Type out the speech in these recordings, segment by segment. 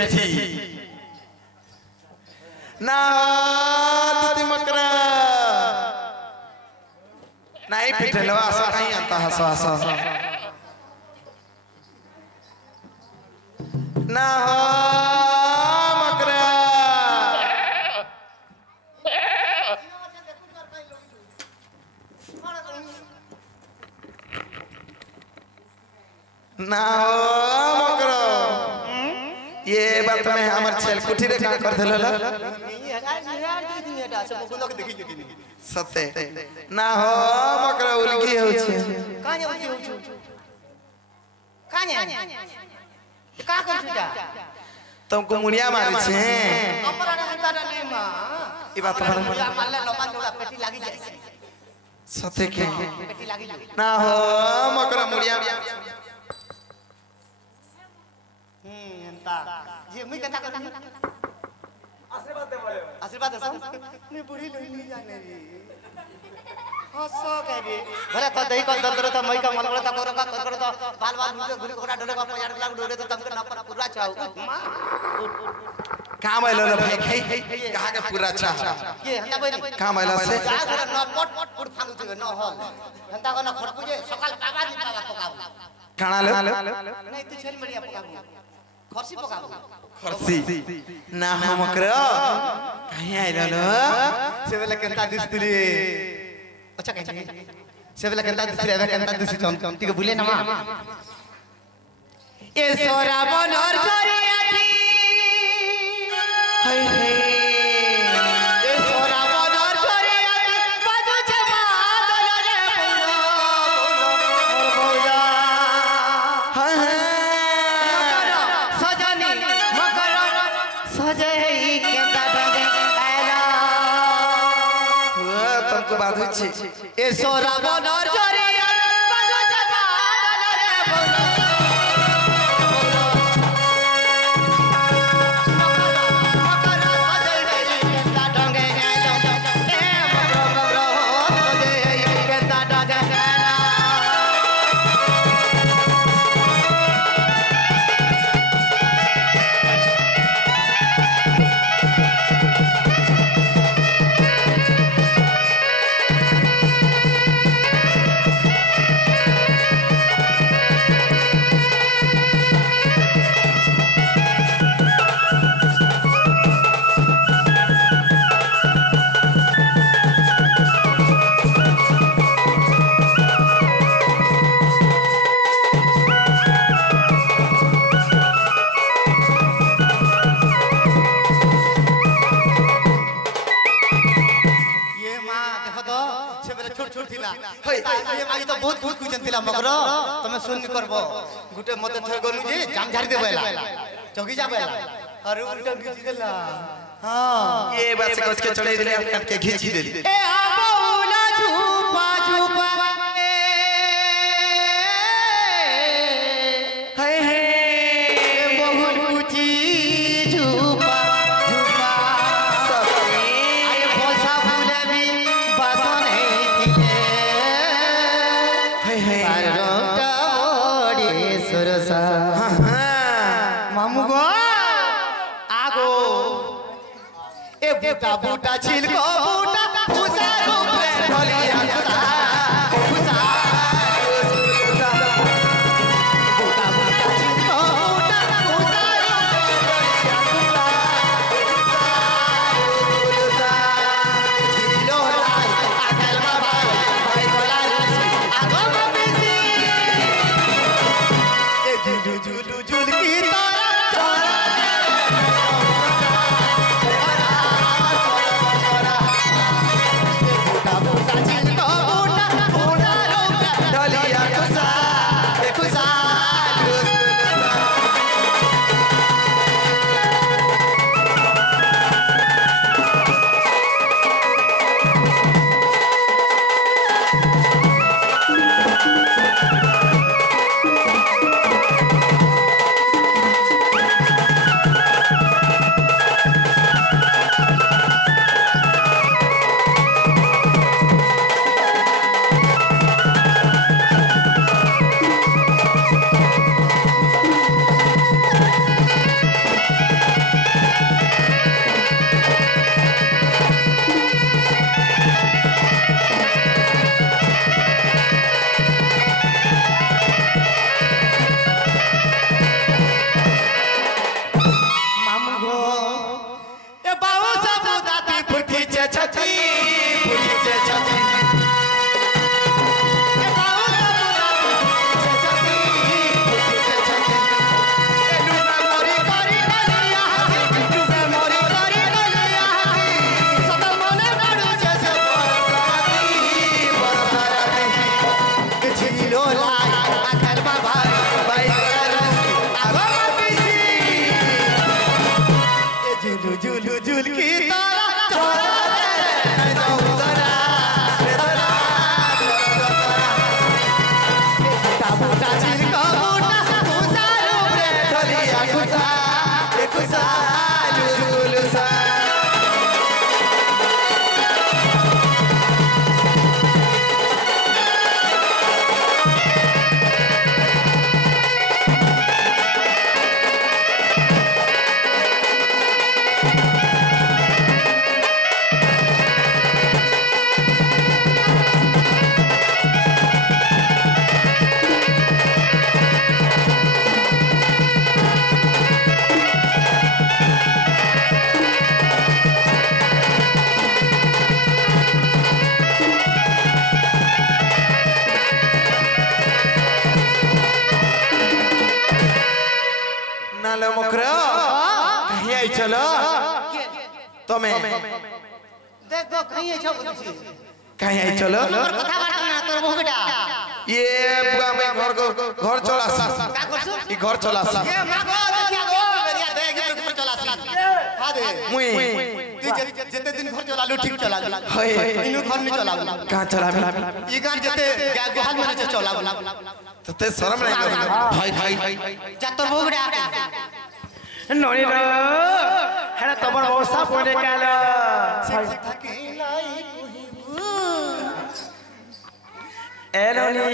पेठी ना तुती मकरा नहीं पिटलो आसा कहीं आता हसो हसो ना हो मकरा ना हो मकरा ये बात में हमार छेल कुठी रे का कर देला सते ना हो मकरा उलगी हो छे काने उलगी हो छु काने का कर छुटा तुमको मुड़िया मारे छे हमरा हंता नहीं मां ई बात पर मुड़िया मारले लंबा चौड़ा पेटी लागी जाय सते के पेटी लागी ना हो मकरा मुड़िया हंता ये मुई कथा कर आशीर्वाद दे बोले आशीर्वाद दे मैं बुढ़ी नहीं जाने रे हंसो के रे भले तो दही को दर तो मई का मन बड़ा करो का कर तो बाल बाल मुझे गुली घोड़ा डोले का 50 लाख डोले तो तुमके ना पर पूरा चाहो काम आइलो भाई खाई कहा के पूरा चाह के हंता बनी काम आइलो से का घर न पट पुर फांगु थे न हल हंता को न खटपुजे सकाल पाबा दिन पाबा पकाऊ खाना ले नहीं तू छेल मरिया पकाऊ खरसी पकाऊ खरसी ना हम करो कहीं आइलो लो से बेला केंता दिसतरी अच्छा कह से बेला केंता दिसतरी एबे केंता दिसि चंती के भूले ना मा ए सोरा बनर करिया थी हाय हाय ए सोरा बनर करिया थी बाजू जमा दलरे बोला हाय हाय सजनी मकर सजे केंता डगे आला तुमको बात होची ए सोरा बनर जरिया बाजू जमा दलरे बोला मकर सजे केंता डगे आला ए मकर सजे केंता डगे आला ये तो बहुत खुश खुजन थिला मगर तमे सुन करबो गुटे मते थय गनु जे जाम झाड़ी देबेला चौकी जाबेला अरे उल्टा घिची देला हां ये बात से कच के चढ़े दिले काट के घिची देली ए आबौला झूपा झूपा हाय हाय बहुत कुची झूपा झूपा अरे बोसा फूले भी बासन है हाय हाय पारोटा ओडे सरसा मामू गो आगो ए बूटा बूटा छिलको बूटा फुसा रूप रे ढोलिया फुसा फुसा बूटा बूटा छिलको बूटा फुसा रूप रे ढोलिया फुसा छिलो लाई अकल बाबा भाई बोला रे आगो बेसी ए झुलू झुलू झुल की तारा तारा बूटा बूटा छिलको आई चलो तुम्हें देख दो कहीं ऐसा बोलती कहीं आई चलो नंबर कथा बात ना तोर बहुटा ये बुआ में घर चला सा का करछु ये घर चला सा ये मागो देखिया गो मेरिया देख के घर चला सी हां दे मुई तू जते दिन घर चला लो ठीक चला होय इनु घर नहीं चला कहां चला ई गान जते गोहाल में चला तो ते शर्म नहीं कर भाई भाई जा तोर बहुटा नोनी रो हेना तबर व्यवस्था पने काल थके लाई ए नोनी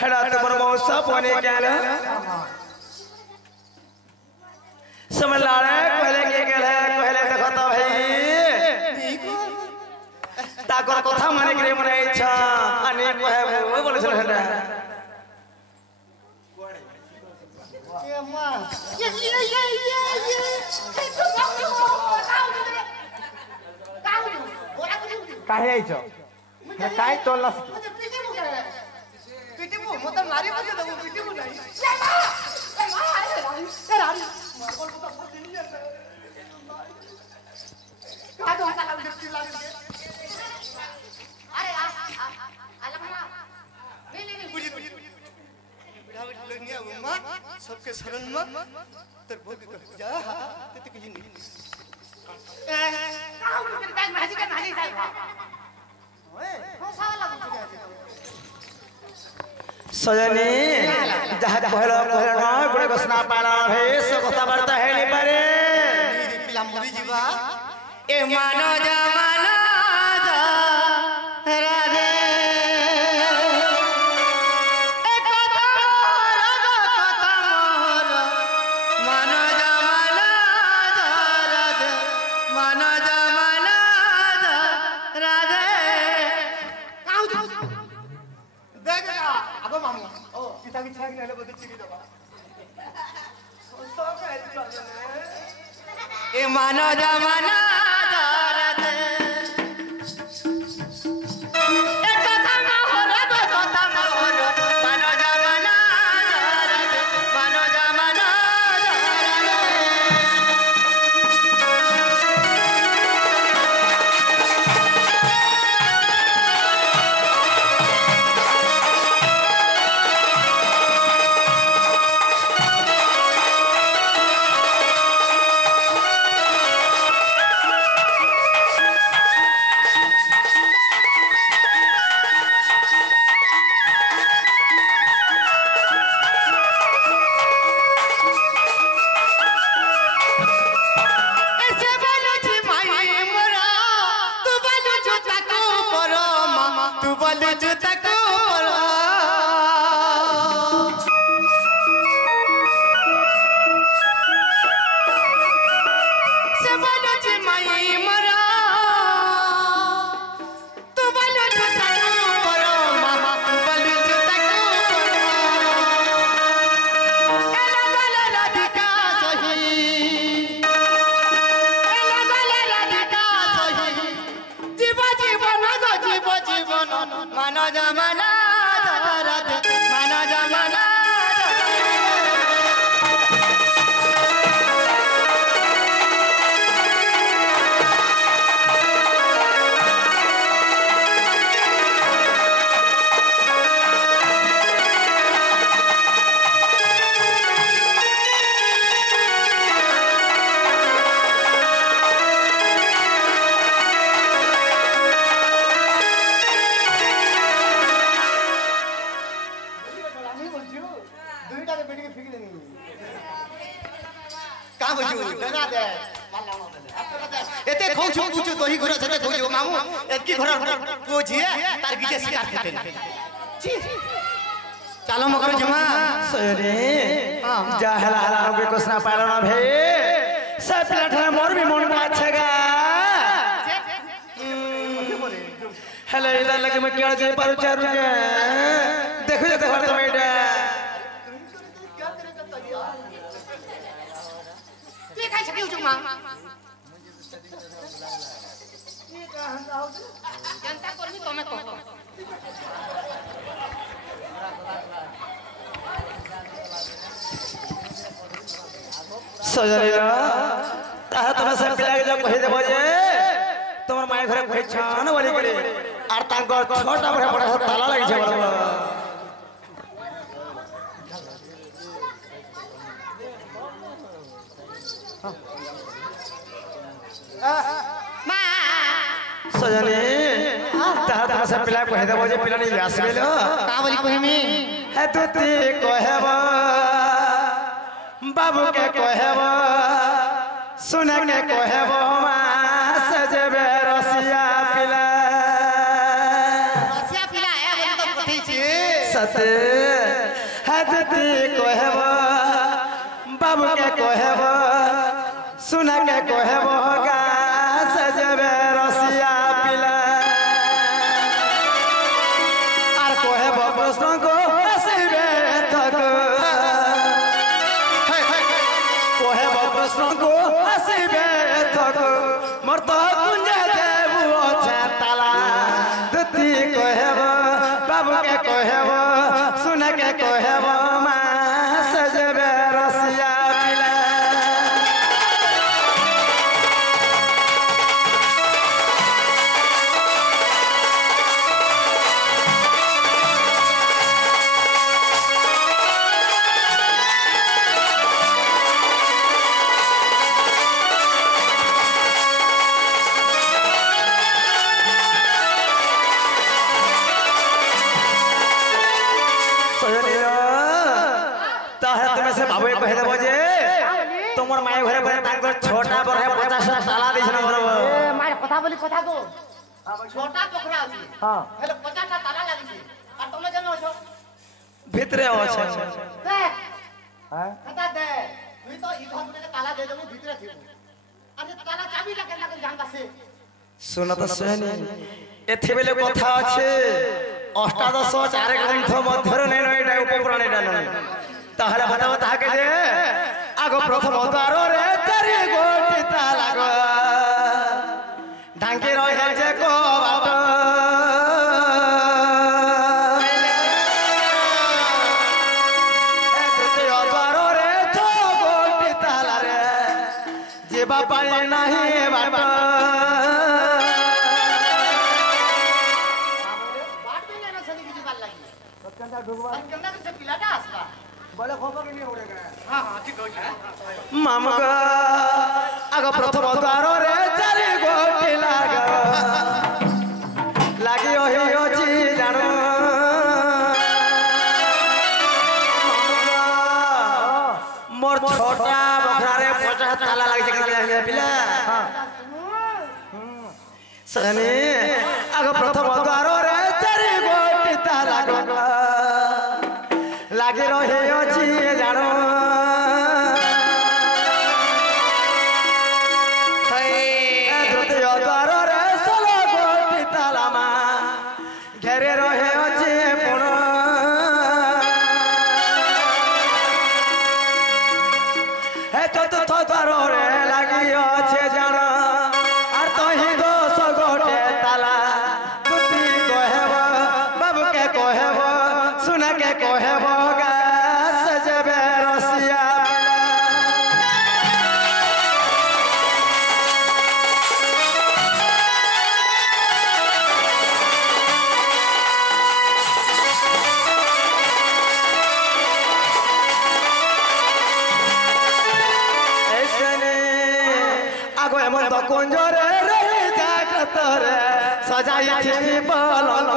हेना तबर व्यवस्था पने काल समलाड़े कहले के कहले देखो तो भाई ताकर कथा माने करे मने इच्छा अनेक कहे बोले छल हेना ये मां ये काहे आइछ काहे तोलस पीटी मु मत मारी बजे दबो पीटी मु नहीं ए मां ए रानी मार्बल को तो फट नहीं है का तो हटा लग जल्दी लग अरे आ अलग ना नहीं बुझी बुढ़ा लगनिया उम्मा सबके शरण में तेरे भोग जा ते कहीं नहीं काऊ तेरे दाल भाजी का भाजी साहब ओए कौन सा वाला बुझ गया सजनी जहाज कहलो ना गुणे घोषणा पाला भे सो कथा वार्ता है नहीं पारे पिला मरी जीवा ए मानो जमाना जा राधे ए कथा मोर मानो जमाना जा राधे मानो जमाना जा राधे काऊ देख अब मामू ओ पिता की छाग नेले बदे चिरी दबा सब है ए मानो जमाना दरद ए कथा मोर मानो जमाना दरद मानो जमाना ऐसे बोलो जी माई मोरा तू बोलो जो तको परो मामा तू बोलो जो तको परो से बोलो जी माई मोरा तू बोलो जो तको परो मामा तू बोलो जो तको परो एला गला राधिका सही मानो जमाना दरद मानो जमाना का बुझू डरा दे एते खोजू बुझू तोही घर सते खोजू मामू एतकी घर कोझिए तार गीते शिकार खेते छी चलो मकर जमा सरे जा हला हला गुणे घोषणा पाला ना भे सब पिलाठा मोर भी मन का छगा हेलो इधर लगे मैं क्या जे पारू चारू के देखो जे देखो तो बेटा ये काय छके उजू मा जनता कर्मी तमे कह सजनीरा ताहा तुम से पिला के जो कहि देबो जे तोर माय घरे कहि छान बोली करे आर तांकर छोटा बड़ा बड़ा ताला लागि छै बड़वा सजनी ताहा तुम से पिला कहि देबो जे पिला नहीं आसबे लो का बोली कहमी है तू ती कहबो बाबू के कहबो सुन के कहबो मां सजबे रसिया पिला है बोली तो कथि छी सत है तू ती कहबो बाबू के कहबो सुन के कहबो गा सजबे रसिया पिला आर कहबो प्रश्न को हसिबे थक प्रश्न को हसिबे थक मोर तो कुंज देबू अच्छे ताला दुती कहब बाबू के कहब सुन के कहब मां सजबे रसिया पिला कह देबो जे तोमर माय घरे बरे तांकर छोटा बरे 50 ताला दिस न बरबो ए माय कथा बोली कथा को छोटा पोखरा अछि हां हेले 50 टा ताला लागि छी आ तमे जनो छो भितरे अछि दे हां कथा दे तुई तो ई घर के ताला दे देबो भितरे थिबो अरे ताला चाबी ला केना कर जानता से सुन तो सहनी एथे बेले कथा अछि अष्टादश चार ग्रंथ मध्यर नै नैटा उपपुराण नै डालनी ताहले बताओ ताके जे आगो प्रथम द्वार रे चारि गोटी ताला गो ढांकी रहे जे को बाट ए तृतीय द्वार रे छ गोटी ताला रे जेबा पाए नाही बाट बाट ने ना सनी की बात लागी सत्कंदा ढुगवा सत्कंदा से पिलाटा आसला बोले खोपा के नहीं उड़े गए हां हां ठीक हो मामगा आगो प्रथम द्वार रे चारि गोटी लाग लागि ओहि अछि जानो मोर छोटा बखरा रे 50 ताला लागि छै केना पिला सने आगो प्रथम द्वार रे चारि गोटी ताला लागि रहे अछि जानो तृतीय द्वार रे 16 गोटी ताला मा घेरे रहे अछि पुण हे चतुर्थ द्वार रे लागि अछि जानो आर तहि 10 गोटे ताला तुती कहब बाबू के कहब सुन के कहब गा सजबे रसिया ऐसने आगो हेमंत कुंजरे रही जागृत रे सजाई थी पलंग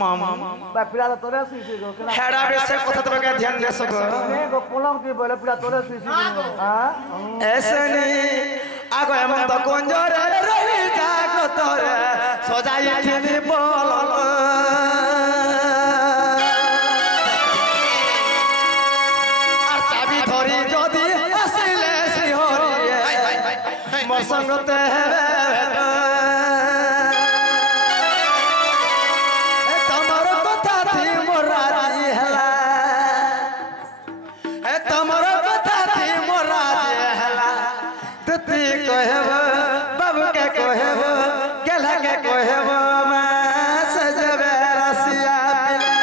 मामा पिला तोरे सुई गो केना हेडा बेसे कथा तबे के ध्यान दे सको ने गो पलंग की बोले पिला तोरे सुई हां ऐसने आगो हेमंत कुंजरे रही जागृत रे सजाई थी पलंग আর চাবি ধরি যদি আসিলে শ্রী হরি মোর সঙ্গতে হেবে ভেট তোমার কথা থি মোর রাজি হেলা তোমার কথা থি মোর রাজি হেলা তুতি কহেব বাবু কে কহেব গেলা কে কহেব মা সজবে রসিয়া পিলা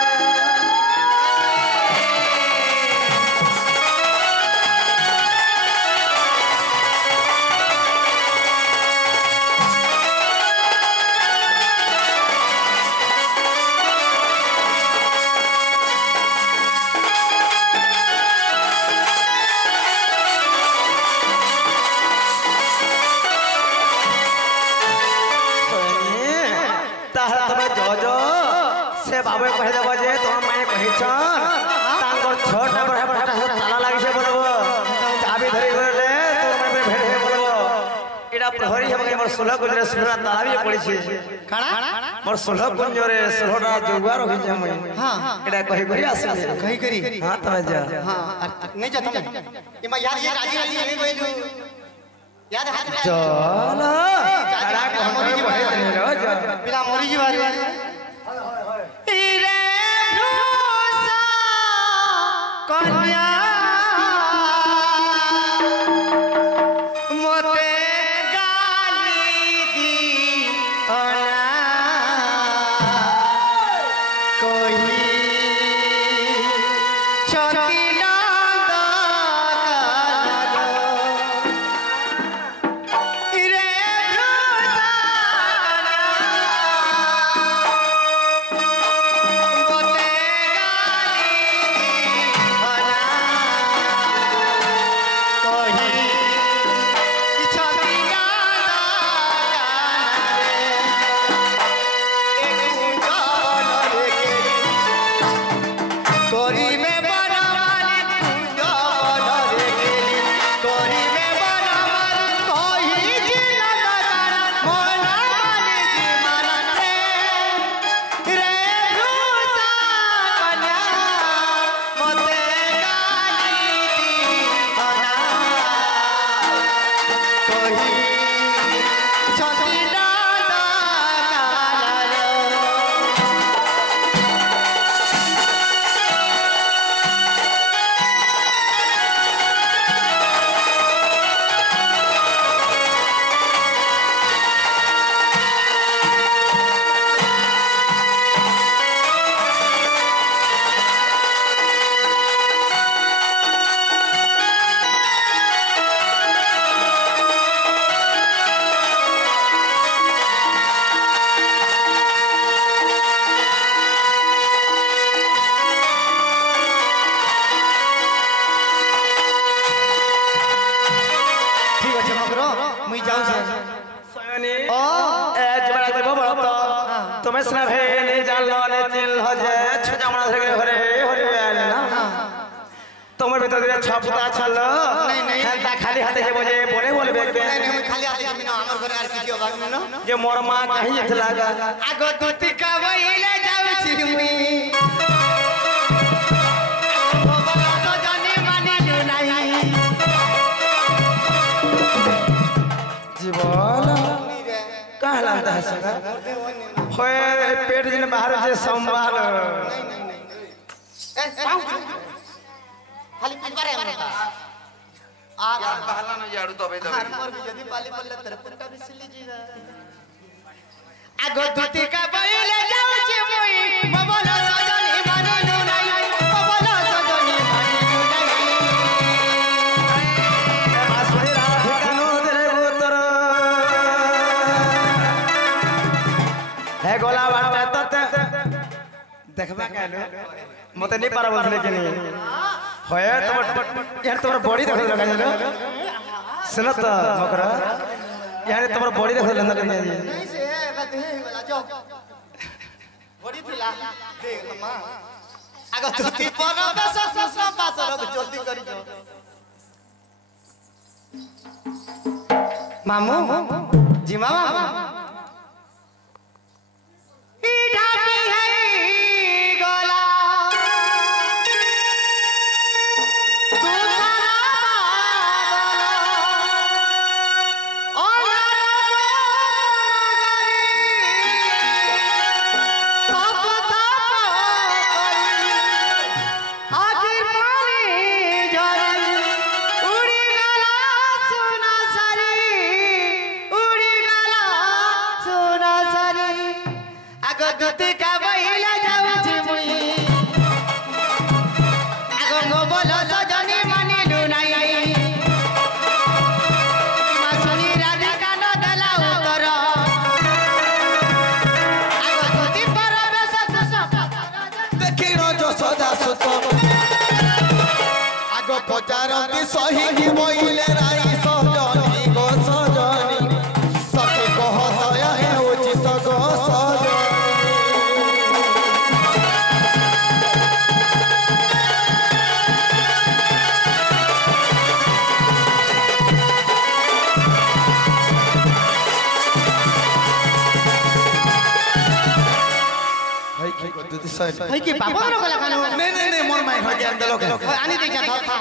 मोर 16 गुजरे 16 ताला भी पड़ी छे काना मोर 16 गुंजरे 16 जुगार हो जे मैं हां एटा कहि करी आसे कही करी हां तमे जा हां नहीं जा तुम इमा यार ये राजी राजी नहीं बोलू याद हाथ में चल काड़ा मोरी जी भाई रो जा बिना मोरी जी बारी रे भूसा कन्या मोते गाली दी अना कोई छती नंद कालो रे भूसा मोते गाली तुम्हें सुना भे नहीं जान लो ने चिल हो जे छजा मना धरे हरे हरे आले ना तुम्हें भीतर दिया छपुता छल नहीं हेंता खाली हाथे जे बोले बोले बोले बेग बे नहीं हम खाली आते कि ना हमर घरे आर कियो बाग में न जे मोर मां कहीं एथ लागा आगो दूती कवैले जाऊ छी मुई बाबा तो जाने माने नहीं जीवन कहला है सगा होए पेट जिन बाहर जे संभाल खाली पिलवारे हमरा आ यार बहला न जाड़ू तबे तबे हार भी यदि पाली पल्ले तेरे पुरका भी सिली जीवा आगो दूती का बैले जाऊ छी मुई बबला सजनी माने नहीं बबला सजनी माने नहीं आसुरी रात कनो दे उतर हे गोला बाटे तत देखबा कहलो मते नहीं पारा बोलले कि नहीं होए यार तुम्हारा बॉडी देख लगा जानो सुनत मकरा यार तुम्हारा बॉडी देख लगा जानो नहीं से बात है वाला जो बड़ी थिला देख मां आगो दूती पर बस पास जल्दी करी जो मामू जी मामा ई ढापी है गोला पचारती सही मोइले राई सजनी गो सजनी सखी कह दया है उचित गो सजनी হই কি পাপন কলা কানো नहीं मोर माई घर के अंदर लोग आनी दे जा था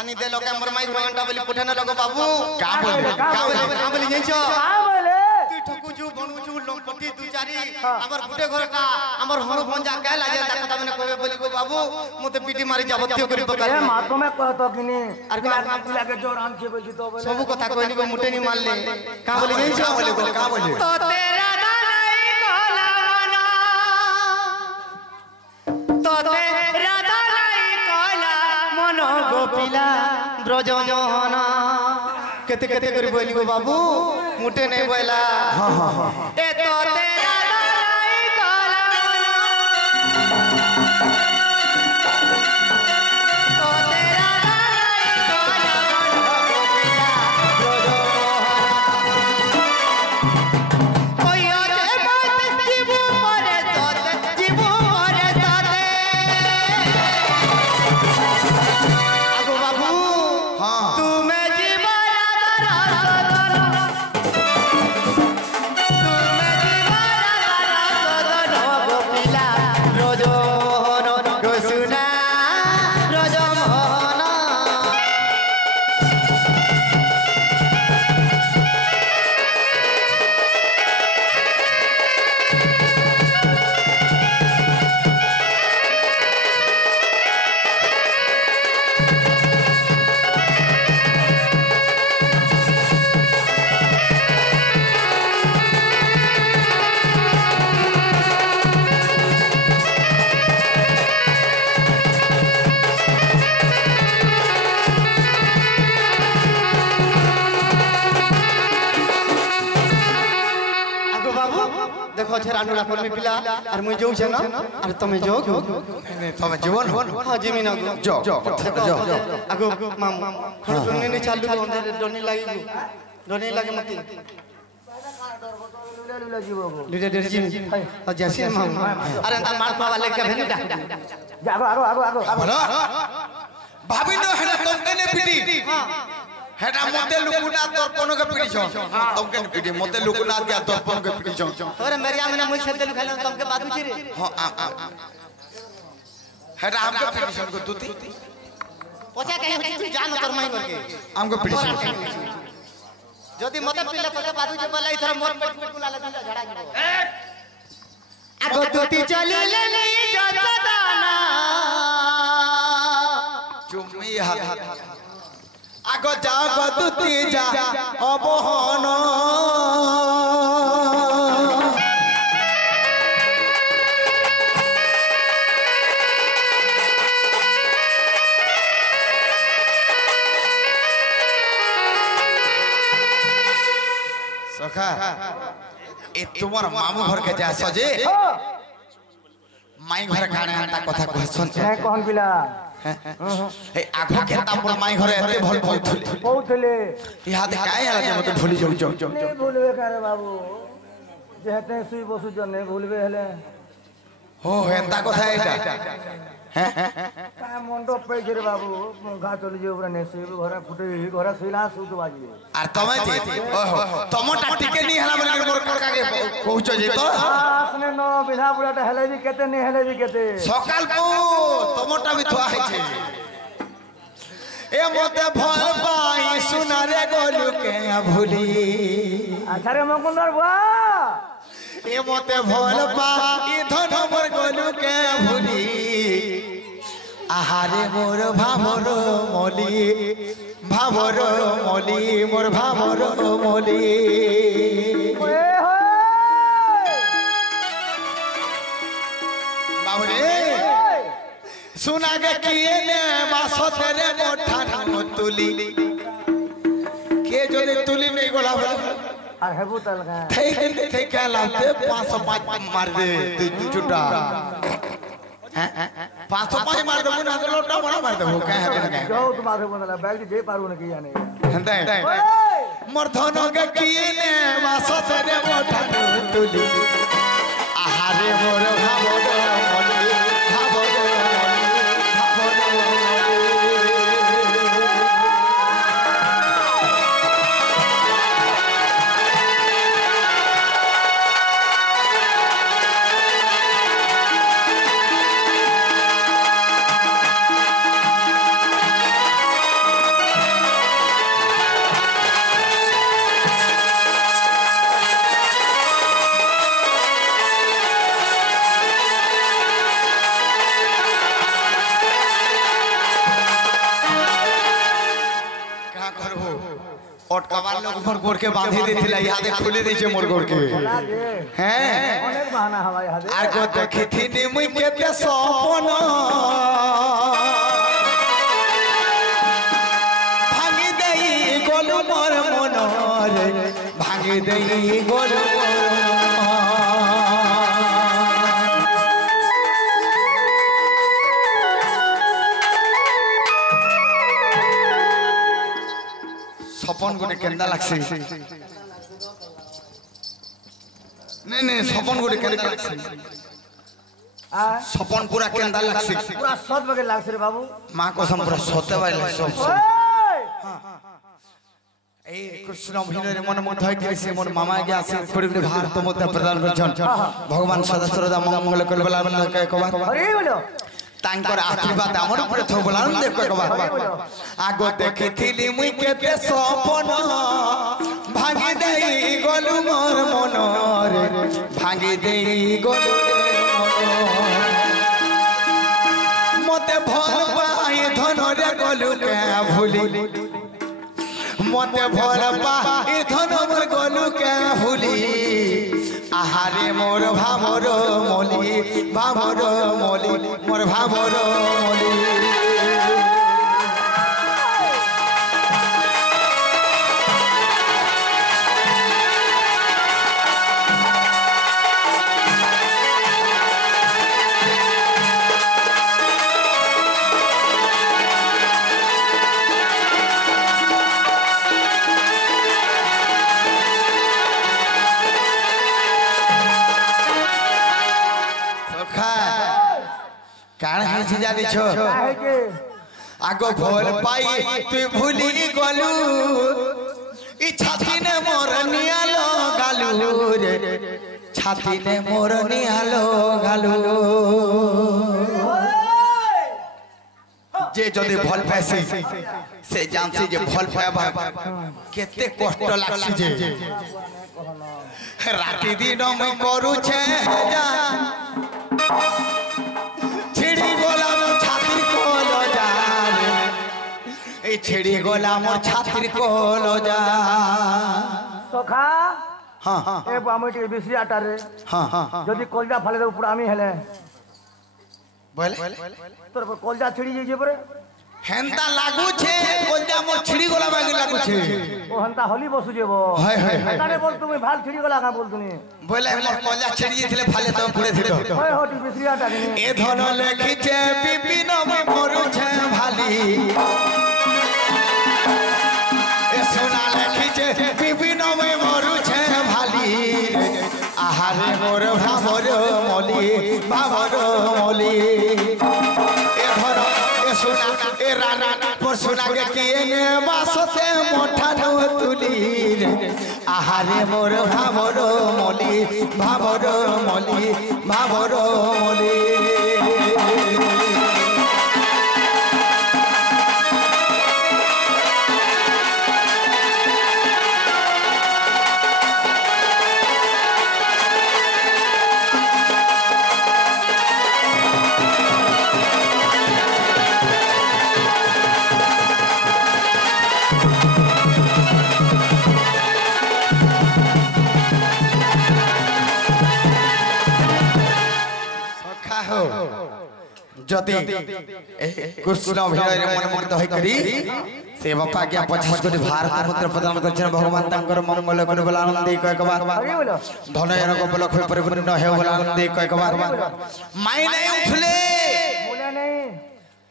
आनी दे लोग हमर माई भगंटा बोली पुठाना लोग बाबू का बोले का बोली जइछो का बोले तू ठकुचू बनउचू लंपटी दू चारी हमर गुटे घर का हमर हर भंजा के लाजे ता कथा माने कहबे बोली गो बाबू मते पिटी मारी जाबत्य करी पका ए मातो में कहतो किनी अरे आपको लगे जोर आम छे बोली तो बोले सब कथा कहली गो मुटे नी मारले का बोली जइछो का बोले तो तेरा दानाई कहला मना तो तेरा दानाई कहला मन गोपिला ब्रजमोहन केते केते करी बोली गो बाबू मुटे नहीं बोला ए तो तेरा दानाई कहला तो तेरा दानाई कहला मन गोपिला ब्रजमोहन कोइयो जे बात जीवो मरे तोते जीवो मरे तोते आगो बाबू हां तुमे जीवन आदर तुमे जीवन आदर गोपिला ब्रजमोहन गोसुना ब्रजमोहन आगो बाबू देखो छे रानुला कोलमी पिला और मुई जोउ छे ना और तमे जो नहीं तमे जीवन हां जिमी ना जो आगो माम खड़ सुनने नहीं चालू अंदर डोनी लागी डोनी लागे मत लुला जीवो गो लीडर डर जिमी और जैसे माम अरे ता मार पावा लेके भेनी डा जागो आगो बोलो भाभी नो है तुमके ने पिटी हेटा मते लुकुना दर्पण के पिटी छ तुमके ने पिटी मते लुकुना के दर्पण के पिटी छ अरे मेरिया में मुई छेद खाले तुमके बादू छी रे हां हेटा हमके पिटी छ को तुती पछा कहीं होची तू जान कर माई करके हमको पिटी छ जदी मते पिला तोके बादू जे बोला इधर मोर पेट कुला ले दिला झड़ा जीवो आगो तुती चली ले ली जदाना चुम्मी हाथ आगो जागो तुती जा अबहन सखा ए तुमर मामू घर के जा सजे माई घर काने आंता कथा कहसन है कौन पिला ए आगो केता मोर माई घरे एते भल पहुथले पहुथले इहा दे काहे आला जे मते भूली जाउ नहीं भूलबे करे बाबू जेते सुई बसु जने भूलबे हेले हो एंता कथा एटा हैं का मंडप पे रे बाबू गा चली जे ऊपर ने सुई घरे फुटे घरे सुइला सुत बाजी आर तमे जे ओहो तमटा टिके नी हला बोले मोर कड़का के पहुंच जे तो आसने न बिधा बुढ़ाटा हेले भी केते नहीं हेले भी केते सकाल को तमटा भी थुआ है छे ए मते भल पाई सुना रे गोलू के भूली अच्छा रे मुकुंदर बुआ ए मते भल पाई धन मोर गोलू के भूली आहारे मोर भावर मली भावर मली मोर भावर मली ओए होय बाबरे सुना गे किए ने बासो तेरे मोठा नाम तुली के जोने तुली नहीं गोला আর হেবু তালগা थे क्या लाते 505 मार दे चुटा हैं 505 मार दे ना तो लोटा बड़ा मार दे वो क्या है ना जो तुम्हारे बंदला बैग जे पारू न किया नहीं हंदे मर्धनो के किए ने बासो तेरे मोठा नाम तुली आहारे मोर भावर मली भावर पटकावार लोग मोर गोड़ के बांधी देथिला यादे खुली दीचे मोर गोड़ के हैं अनेक बहाना हवा यादे आर को देखिथिनी मुई केते सपन भांगी देई गोल मोर मन रे भांगी देई गोल सपन गोटे केंदा लागसी नहीं नहीं सपन गोटे केंदा लागसी सपन पूरा केंदा लागसी पूरा सत बगे लागछ रे बाबू मां कसम पूरा सते बाई सब ए कृष्ण अभिनय रे मन मध्य के से मोर मामा के आसे थोड़ी थोड़ी भार तो मध्य प्रदान करछन भगवान सदा सर्वदा मंगल करबला कहबा अरे बोलो तांकर आशीर्वाद हमर ऊपर थो बोलान देखो कहबा आगो देखिथिली मुई केते सपन भांगी देई गोलु मोर मन रे भांगी देई गोलु मते भल पाई धन रे गोलु के भूली मते भल पाई धन मोर गोलु के भूली आहारे मोर भावर मोली मोर भावर मोली काण है जानी छो काहे के आगो भोल पाई तू भूली गलू ई छाती ने मोर नियालो गालू रे छाती ने मोर नियालो गालू जे जदि भल पैसी से जानसी जे भल पाबा केते कष्ट लागसी जे राती दिन मैं करू छे जा छिड़ी गोला मोर छातिर कोलो जा ए छिड़ी गोला मोर छातिर कोलो जा सखा हां हां ए बामटी बिसरी आटा रे हां हां जदी कोलजा फाले दे ऊपर आमी हेले बोले तोर कोलजा छिड़ी जे परे हेंता लागू छे कोलजा मोर छिड़ी गोला बागी लागू छे ओ हंता हली बसु जेबो हाय हाय हाय ताने बोल तुमी भाल छिड़ी गला का बोल तुनी बोले मोर कोलजा छिड़ी जेथिले फाले तो पुरे थितो होय होटी बिसरी आटा के ए धन लेखी छे विपिन में मोरू छे भाली ए सोना लेखी छे विपिन में मोरू छे भाली आहारे मोर भावर मोली ए धन ए सोना ए राना पर सोना के किए ने बासते मोठा नो तुली आहारे मोर भावर मोली जदि कृष्ण अभिनय मन मुग्ध होई करी से बापा के 50 कोटी भारत मुद्रा प्रदान करछन भगवान तांकर मंगल करे बोला आनंद एक बार धन जनक बोलख परिपूर्ण हे बोला आनंद एक बार माई नहीं उठले बोले नहीं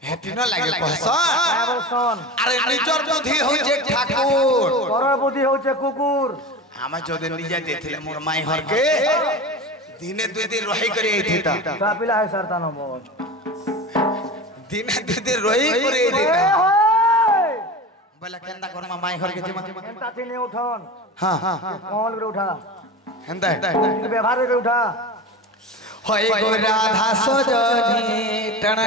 हेति न लागे कहसन अरे निजर बुद्धि हो जे ठाकुर तोर बुद्धि हो जे कुकुर हम जदि निजे देथिले मोर माई हर के दिने दुई दिन रही करे थीता कापिला है सरतानो बहुत दिने दुई दिन रही करे थीता बोला केंदा कर माई हर के जमा केंता थिने उठन हां हां कौन रे उठा हेंदा व्यवहार रे उठा होय गो राधा सजनी टण